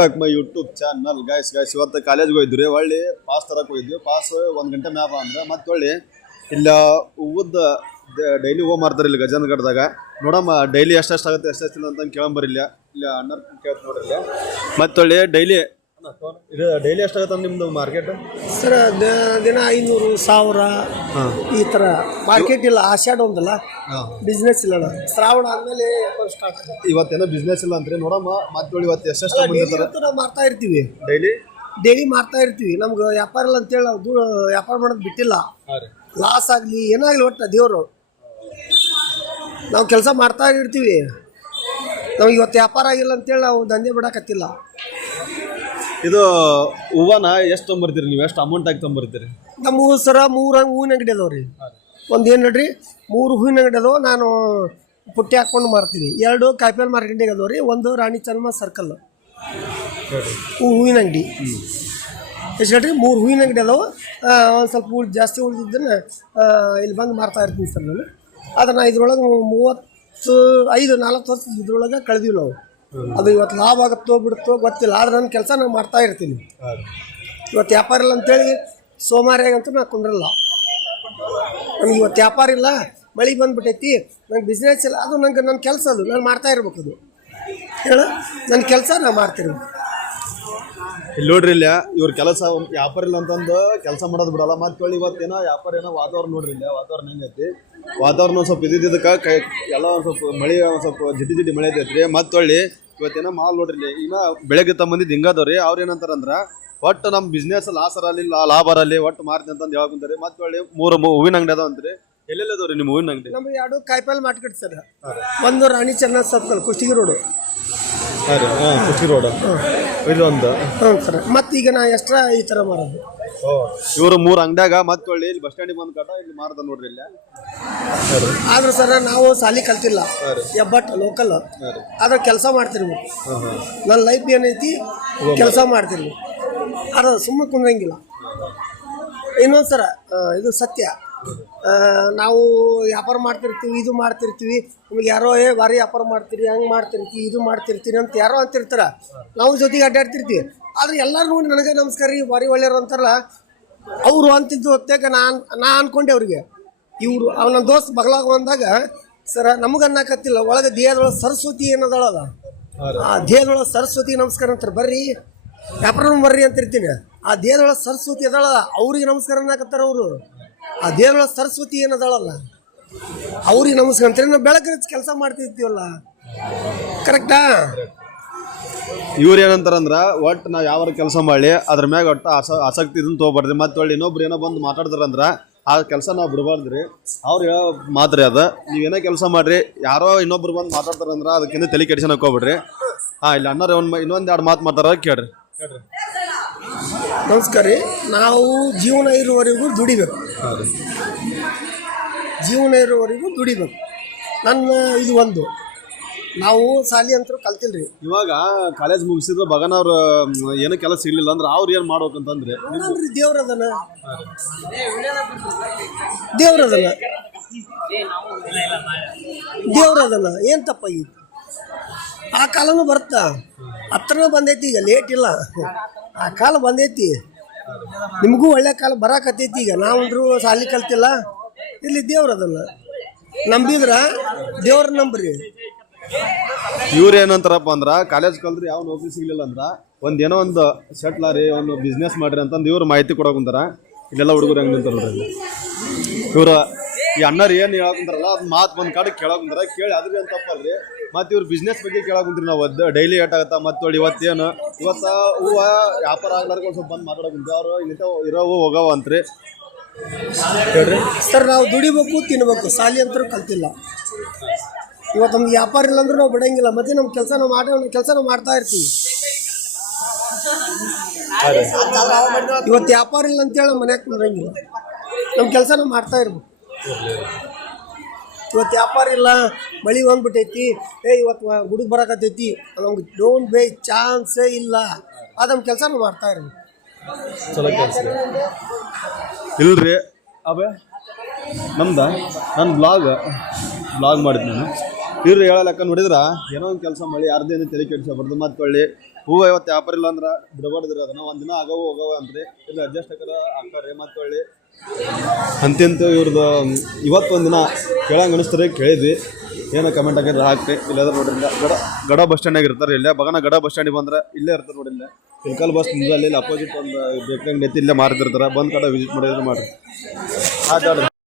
back my YouTube channel guys ಇವತ್ತು ಕಾಲೇಜ್ಗೆ ಹೋಗಿದ್ವಿ ಒಳ್ಳೆ ಪಾಸ್ ತರಕ್ಕೆ ಹೋಗಿದ್ವಿ ಪಾಸ್ 1 ಗಂಟೆ ಮ್ಯಾಪ ಅಂದ್ರೆ ಮತ್ತೆ ಒಳ್ಳೆ ಇಲ್ಲ ಹೂವದ ಡೈಲಿ ಹೂ ಮಾರ್ತಾರೆ ಇಲ್ಲಿ ಗಜನಗಢದಾಗ ನೋಡಮ್ಮ ಡೈಲಿ ಎಷ್ಟಾಗುತ್ತೆ ಎಷ್ಟಿಲ್ಲ ಅಂತ ಕೇಳಂಬರಿ ಇಲ್ಲ ಅಣ್ಣ ಕೇಳ್ತ ನೋಡ್ರಿ ಇಲ್ಲ ಮತ್ತೆ ಒಳ್ಳೆ ಡೈಲಿ ಎಷ್ಟಾಗುತ್ತೆ ನಿಮ್ದು ಮಾರ್ಕೆಟ್ ಸರ್ ದಿನ 500,000 ಈ ಥರ ಮಾರ್ಕೆಟ್ ಇಲ್ಲ ಆಷಾಢ ಒಂದಲ್ಲ ಬಿಸ್ನೆಸ್ ಇಲ್ಲ ಶ್ರಾವಣ ಆದ್ಮೇಲೆ ಸ್ಟಾರ್ಟ್ ಆಗುತ್ತೆ ಇವತ್ತೇನೋ ಬಿಸ್ನೆಸ್ ಇಲ್ಲ ಅಂದ್ರೆ ನೋಡಮ್ಮ ಮತ್ತೆ ಇವತ್ತು ಎಷ್ಟು ನಾವು ಮಾರ್ತಾ ಇರ್ತೀವಿ ಡೈಲಿ ಮಾರ್ತಾ ಇರ್ತೀವಿ ನಮ್ಗೆ ವ್ಯಾಪಾರ ಇಲ್ಲ ಅಂತೇಳಿ ನಾವು ವ್ಯಾಪಾರ ಮಾಡೋದು ಬಿಟ್ಟಿಲ್ಲ ಲಾಸ್ ಆಗಲಿ ಏನಾಗಲಿ ಒಟ್ಟು ದೇವರು ನಾವು ಕೆಲಸ ಮಾಡ್ತಾ ಇರ್ತೀವಿ ನಮ್ಗೆ ಇವತ್ತು ವ್ಯಾಪಾರ ಆಗಿಲ್ಲ ಅಂತೇಳಿ ನಾವು ದಂಧೆ ಬಿಡಕತ್ತಿಲ್ಲ ಇದು ಹೂವನ ಎಷ್ಟು ತೊಗೊಂಬರ್ತೀರಿ ನೀವು ಎಷ್ಟು ಅಮೌಂಟ್ ಆಗಿ ತೊಗೊಂಬರ್ತೀರಿ ನಮ್ಮ ಸರ 3 ಹೂವಿನ ಅಂಗಡಿ ಅದಾವ ರೀ ಒಂದು ಏನು ನೋಡ್ರಿ 3 ಹೂವಿನ ಅಂಗಡಿ ಅದಾವ ನಾನು ಪುಟ್ಟಿ ಹಾಕ್ಕೊಂಡು ಮಾರ್ತೀನಿ 2 ಕಾಯಿಪಲ್ಲೆ ಮಾರ್ಕೆಟಿಗೆ ಅದಾವ ರೀ ಒಂದು ರಾಣಿ ಚೆನ್ನಮ್ಮ ಸರ್ಕಲ್ ಹೂವಿನ ಅಂಗಡಿ ಎಷ್ಟು ಹೇಳ್ರಿ 3 ಹೂವಿನ ಅಂಗಡಿ ಅದಾವ ಒಂದು ಸ್ವಲ್ಪ ಜಾಸ್ತಿ ಉಳಿದಿದ್ದನ್ನು ಇಲ್ಲಿ ಬಂದು ಮಾರ್ತಾ ಇರ್ತೀನಿ ಸರ್ ನಾನು ಅದನ್ನು ಇದ್ರೊಳಗೆ 40 ವರ್ಷ ಇದ್ರೊಳಗೆ ಕಳೆದೀವಿ ನಾವು ಅದು ಇವತ್ತು ಲಾಭ ಆಗುತ್ತೋ ಬಿಡುತ್ತೋ ಗೊತ್ತಿಲ್ಲ ಆದ್ರೆ ನನ್ನ ಕೆಲಸ ನಾನು ಮಾಡ್ತಾ ಇರ್ತೀನಿ ಇವತ್ತು ವ್ಯಾಪಾರ ಇಲ್ಲ ಅಂತೇಳಿ ಸೋಮಾರಿಯಾಗಂತೂ ನಾನು ಕುಂದ್ರಲ್ಲ ನಮ್ಗೆ ಇವತ್ತು ವ್ಯಾಪಾರ ಇಲ್ಲ ಮಳೆ ಬಂದುಬಿಟ್ಟೈತಿ ನಂಗೆ ಬಿಸ್ನೆಸ್ ಇಲ್ಲ ಅದು ನಂಗೆ ನನ್ನ ಕೆಲಸ ಅದು ನಾನು ಮಾಡ್ತಾ ಇರ್ಬೇಕು ಅದು ಹೇಳು ನನ್ನ ಕೆಲಸ ನಾನು ಮಾಡ್ತಿರ್ಬೇಕು ಇಲ್ಲಿ ನೋಡ್ರಿ ಇಲ್ಲ ಇವ್ರ ಕೆಲಸ ವ್ಯಾಪಾರ ಇಲ್ಲ ಅಂತಂದು ಕೆಲಸ ಮಾಡೋದು ಬಿಡಲ್ಲ ಮತ್ತೆ ಇವತ್ತೇನೋ ವ್ಯಾಪಾರ ಏನೋ ವಾತಾವರಣ ನೋಡ್ರಿ ಇಲ್ಲ ವಾತಾವರಣ ಹೆಂಗೈತಿ ವಾತಾವರಣ ಒಂದು ಸ್ವಲ್ಪ ಇದ್ದಿದ್ದಕ್ಕೆ ಎಲ್ಲ ಒಂದು ಸ್ವಲ್ಪ ಮಳೆ ಒಂದು ಸ್ವಲ್ಪ ಜಿಟಿ ಮಳೆ ಐತೈತ್ರಿ ಮತ್ತೆ ಇವತ್ತೇನೋ ಮಾಲ್ ನೋಡ್ರಿ ಇನ್ನ ಬೆಳಗ್ಗೆ ತಮ್ಮಂದಿದ್ದು ಹಿಂಗದವ್ರಿ ಅವ್ರು ಏನಂತಾರಂದ್ರೆ ಒಟ್ಟು ನಮ್ಮ ಬಿಸ್ನೆಸ್ ಲಾಸ್ ಅರಲ್ಲಿ ಲಾಭ ಅರಲ್ಲಿ ಒಟ್ಟು ಮಾರ್ತೀನಿ ಅಂತಂದು ಹೇಳ್ಕೊಂತಾರೆ ಮತ್ತೆ 3 ಹೂವಿನ ಅಂಗಡಿ ಅದಾವ ಅಂತೀರಿ ಎಲ್ಲೆಲ್ಲ ಅದಾವ್ರಿ ನಿಮ್ಮ ಹೂವಿನ ಅಂಗಡಿ ನಮ್ಗೆ 2 ಕಾಯಿಪಲ್ಲೆ ಮಾರ್ಕೆಟ್ ಸರ್ ಒಂದು Rani Chennamma circle Kushtagi road Kushtagi road ಇದೊಂದು ಸರ್ ಮತ್ತೆ ಈಗ ನಾ ಎಕ್ಸ್ಟ್ರಾ ಈ ಥರ ಮಾಡೋದು ಇವರು 3 ಅಂಗಡಿಯಾಗ ಮತ್ತೆ ಇಲ್ಲಿ ಬಸ್ ಸ್ಟ್ಯಾಂಡಿಗೆ ಬಂದು ಕಟ ಇಲ್ಲಿ ಮಾರದ ನೋಡ್ರಿ ಇಲ್ಲ ಆದ್ರೆ ಸರ್ ನಾವು ಸಾಲಿ ಕಲ್ತಿಲ್ಲ ಬಟ್ ಲೋಕಲ್ ಆದ್ರೆ ಕೆಲಸ ಮಾಡ್ತಿರ್ಬೇಕು ನನ್ನ ಲೈಫ್ ಏನೈತಿ ಕೆಲಸ ಮಾಡ್ತಿರ್ಬೇಕು ಅದು ಸುಮ್ಮನೆ ಕುಂದ್ರಂಗಿಲ್ಲ ಇನ್ನೊಂದು ಸರ ಇದು ಸತ್ಯ ನಾವು ವ್ಯಾಪಾರ ಮಾಡ್ತಿರ್ತೀವಿ ಇದು ಮಾಡ್ತಿರ್ತೀವಿ ನಮಗೆ ಯಾರೋ ಭಾರಿ ವ್ಯಾಪಾರ ಮಾಡ್ತೀರಿ ಹಂಗೆ ಮಾಡ್ತಿರ್ತೀವಿ ಇದು ಮಾಡ್ತಿರ್ತೀರಿ ಅಂತ ಯಾರೋ ಅಂತಿರ್ತಾರೆ ನಾವು ಜೊತೆಗೆ ಅಡ್ಡಾಡ್ತಿರ್ತೀವಿ ಆದರೆ ಎಲ್ಲರೂ ನೋಡಿ ನನಗೆ ನಮಸ್ಕಾರ ರೀ ಭಾರಿ ಒಳ್ಳೆಯರು ಅಂತಾರಲ್ಲ ಅವರು ಅಂತಿದ್ದು ಹೊತ್ತಾಗ ನಾ ಅನ್ಕೊಂಡೆ ಅವ್ರಿಗೆ ಇವರು ಅವನ ದೋಸ್ತ್ ಬಗಲಾಗ ಬಂದಾಗ ಸರ ನಮಗೆ ಅನ್ನಕತ್ತಿಲ್ಲ ಒಳಗೆ ದೇಹದೊಳಗೆ ಸರಸ್ವತಿ ಏನದಳದ ಆ ದೇಹದೊಳಗೆ ಸರಸ್ವತಿ ನಮಸ್ಕಾರ ಅಂತಾರೆ ಬರ್ರಿ ವ್ಯಾಪಾರ ಬರ್ರಿ ಅಂತಿರ್ತೀನಿ ಆ ದೇಹದೊಳಗೆ ಸರಸ್ವತಿ ಅದಳ ಅವ್ರಿಗೆ ನಮಸ್ಕಾರ ಅನ್ನಕತ್ತಾರ ಅವರು ಆ ದೇಹದೊಳಗೆ ಸರಸ್ವತಿ ಏನದಳಲ್ಲ ಅವ್ರಿಗೆ ನಮಸ್ಕಾರ ಅಂತಾರೆ ನಾವು ಬೆಳಗ್ಗೆ ಕೆಲಸ ಮಾಡ್ತಿರ್ತೀವಲ್ಲ ಕರೆಕ್ಟಾ ಇವ್ರು ಏನಂತಾರಂದ್ರ ಒಟ್ಟು ನಾವು ಯಾವ ಕೆಲಸ ಮಾಡಿ ಅದ್ರ ಮ್ಯಾಗ ಒಟ್ಟು ಆಸಕ್ತಿ ಇದನ್ನ ತೊಗೊಬಾರ್ದು ಮತ್ತೆ ಇನ್ನೊಬ್ರು ಏನೋ ಬಂದು ಮಾತಾಡ್ತಾರಂದ್ರ ಆ ಕೆಲಸ ನಾವು ಬಿಡಬಾರ್ದ್ರಿ ಅವ್ರು ಹೇಳೋ ಮಾತ್ರಿ ಅದ ನೀವೇನೋ ಕೆಲಸ ಮಾಡ್ರಿ ಯಾರೋ ಇನ್ನೊಬ್ರು ಬಂದು ಮಾತಾಡ್ತಾರಂದ್ರ ಅದಕ್ಕಿಂತ ತಲೆ ಕೆಡಿಸ್ಕೊಳಕ್ ಹೋಗ್ಬಿಡ್ರಿ ಇಲ್ಲ ಅಣ್ಣಾರ ಇನ್ನೊಂದು 2 ಮಾತು ಮಾತಾಡೋದು ಕೇಳ್ರಿ ನಮಸ್ಕಾರ ರೀ ನಾವು ಜೀವನ ಇರುವವರೆಗೂ ದುಡಿಬೇಕು ನನ್ನ ಇದು ಒಂದು ನಾವು ಸಾಲಿ ಅಂತೂ ಕಲ್ತಿಲ್ರಿ ಇವಾಗ ಕಾಲೇಜ್ ಮುಗಿಸಿದ್ರೆ ಬಗನವ್ರು ಏನೋ ಕೆಲಸ ಸಿಗ್ಲಿಲ್ಲ ಅಂದ್ರೆ ಅವ್ರು ಏನು ಮಾಡ್ಬೇಕಂತಂದ್ರೆ ದೇವ್ರದನ ಏನು ತಪ್ಪಾಗಿ ಆ ಕಾಲನೂ ಬರ್ತಾ ಹತ್ರನೂ ಬಂದೈತಿ ಈಗ ಲೇಟ್ ಇಲ್ಲ ಆ ಕಾಲ ಬಂದೈತಿ ನಿಮಗೂ ಒಳ್ಳೆ ಕಾಲ ಬರಾಕತ್ತೈತಿ ಈಗ ನಾವಂದ್ರೂ ಸಾಲಿ ಕಲ್ತಿಲ್ಲ ಇಲ್ಲಿ ದೇವ್ರದಲ್ಲ ನಂಬಿದ್ರ ದೇವ್ರ ನಂಬ್ರಿ ಇವ್ರು ಏನಂತಾರಪ್ಪ ಅಂದ್ರೆ ಕಾಲೇಜ್ ಕಲ್ತ್ರಿ ಯಾವ ನೌಕರಿ ಸಿಗ್ಲಿಲ್ಲ ಅಂದ್ರೆ ಏನೋ ಒಂದು ಸೆಟ್ಲಾರಿ ಒಂದು ಬಿಸ್ನೆಸ್ ಮಾಡ್ರಿ ಅಂತಂದು ಇವ್ರು ಮಾಹಿತಿ ಕೊಡೋಕುಂತಾರ ಇಲ್ಲೆಲ್ಲ ಹುಡುಗರು ಹೆಂಗೆ ನಿಂತಾರ ನೋಡ್ರಿ ಇವ್ರು ಈ ಅಣ್ಣರು ಏನು ಹೇಳಕುಂತಾರಲ್ಲ ಅದು ಮಾತು ಬಂದು ಕಾಡಿಗೆ ಕೇಳೋಕುಂತಾರ ಕೇಳಿ ಅದ್ರ ಏನು ತಪ್ಪಲ್ರಿ ಮತ್ತು ಇವ್ರು ಬಿಸ್ನೆಸ್ ಬಗ್ಗೆ ಕೇಳಕುಂತೀರಿ ನಾವು ಡೈಲಿ ಏಟಾಗತ್ತಾ ಮತ್ತೆ ಇವತ್ತು ಹೂವು ವ್ಯಾಪಾರ ಆಗ್ಲಾರ್ಗೆ ಒಂದು ಸ್ವಲ್ಪ ಬಂದು ಮಾತಾಡೋಕುಂತ ಅವ್ರು ಇಲ್ಲಿಂದ ಇರೋ ಹೋಗವ ಅಂತ್ರಿ ಹೇಳ್ರಿ ಸರ್ ನಾವು ದುಡಿಬೇಕು ತಿನ್ಬೇಕು ಸಾಲಿ ಅಂತೂ ಕಲ್ತಿಲ್ಲ ಇವತ್ತು ನಮ್ಗೆ ವ್ಯಾಪಾರ ಇಲ್ಲ ಅಂದ್ರೆ ನಾವು ಬಿಡಂಗಿಲ್ಲ ಮತ್ತೆ ನಮ್ಮ ಕೆಲಸ ನಾವು ಮಾಡ್ತಾ ಇರ್ತೀವಿ ಇವತ್ತು ವ್ಯಾಪಾರ ಇಲ್ಲ ಅಂತೇಳಿ ಮನ್ಯಾಗ ಕುಂದ್ರಂಗಿಲ್ಲ ನಮ್ಮ ಕೆಲಸ ನಾವು ಮಾಡ್ತಾ ಇರ್ಬೇಕು ಇವತ್ತು ವ್ಯಾಪಾರ ಇಲ್ಲ ಮಳೆ ಬಂದ್ಬಿಟ್ಟೈತಿ ಇವತ್ತು ಗುಡುಗ್ ಬರಕತ್ತೈತಿ ನಮ್ಗೆ ಡೋಂಟ್ ಬೇ ಚಾನ್ಸೇ ಇಲ್ಲ ಅದು ನಮ್ಮ ಕೆಲಸ ನಾವು ಮಾಡ್ತಾ ಇರ್ಬೇಕು ಚಲೋ ಕೆಲಸ ಇಲ್ರಿ ಅಬೇ ನನ್ನ ಬ್ಲಾಗ್ ಮಾಡಿದ್ದು ನಾನು ಇವ್ರು ಹೇಳೋ ಲೆಕ್ಕ ನೋಡಿದ್ರೆ ಏನೋ ಒಂದು ಕೆಲಸ ಮಾಡಿ ಯಾರ್ದೇನು ತಲೆ ಕೆಡಿಸಬಾರ್ದು ಮತ್ತೆ ಹೂವು ಇವತ್ತು ವ್ಯಾಪಾರ ಇಲ್ಲ ಅಂದ್ರೆ ಬಿಡಬಾರ್ದ್ರಿ ಅದನ್ನ ಒಂದಿನ ಆಗವು ಹೋಗವ ಅಂದ್ರಿ ಇಲ್ಲ ಅಡ್ಜಸ್ಟ್ ಹಾಕಾರೆ ಮತ್ತೆ ಒಳ್ಳೆ ಅಂತಿಂತ ಇವ್ರದ್ದು ಇವತ್ತು ಒಂದಿನ ಕೇಳಂಗೆ ಅನಿಸ್ತಾರೆ ಕೇಳಿದ್ವಿ ಏನೋ ಕಮೆಂಟ್ ಆಗಿದ್ರೆ ಹಾಕ್ರಿ ಇಲ್ಲಾದ್ರೆ ನೋಡ್ರಿ ಗಡ ಬಸ್ ಸ್ಟ್ಯಾಂಡಾಗ ಇರ್ತಾರೆ ಇಲ್ಲೇ ಬಗನ ಗಡ ಬಸ್ ಸ್ಟ್ಯಾಂಡಿಗೆ ಬಂದ್ರೆ ಇಲ್ಲೇ ಇರ್ತಾರೆ ನೋಡಿ ಇಲ್ಲೇ ಇಲ್ಕಲ್ ಬಸ್ ನಿಂದ ಅಲ್ಲಿ ಅಪೋಸಿಟ್ ಒಂದು ಬೇಕ್ರಿ ಅಂಗಡಿ ಐತಿ ಇಲ್ಲೇ ಮಾರ್ತಿರ್ತಾರೆ ಬಂದ್ ಕಡೆ ವಿಸಿಟ್ ಮಾಡಿದ್ರೆ ಮಾಡ್ರಿ ಆಯ್ತು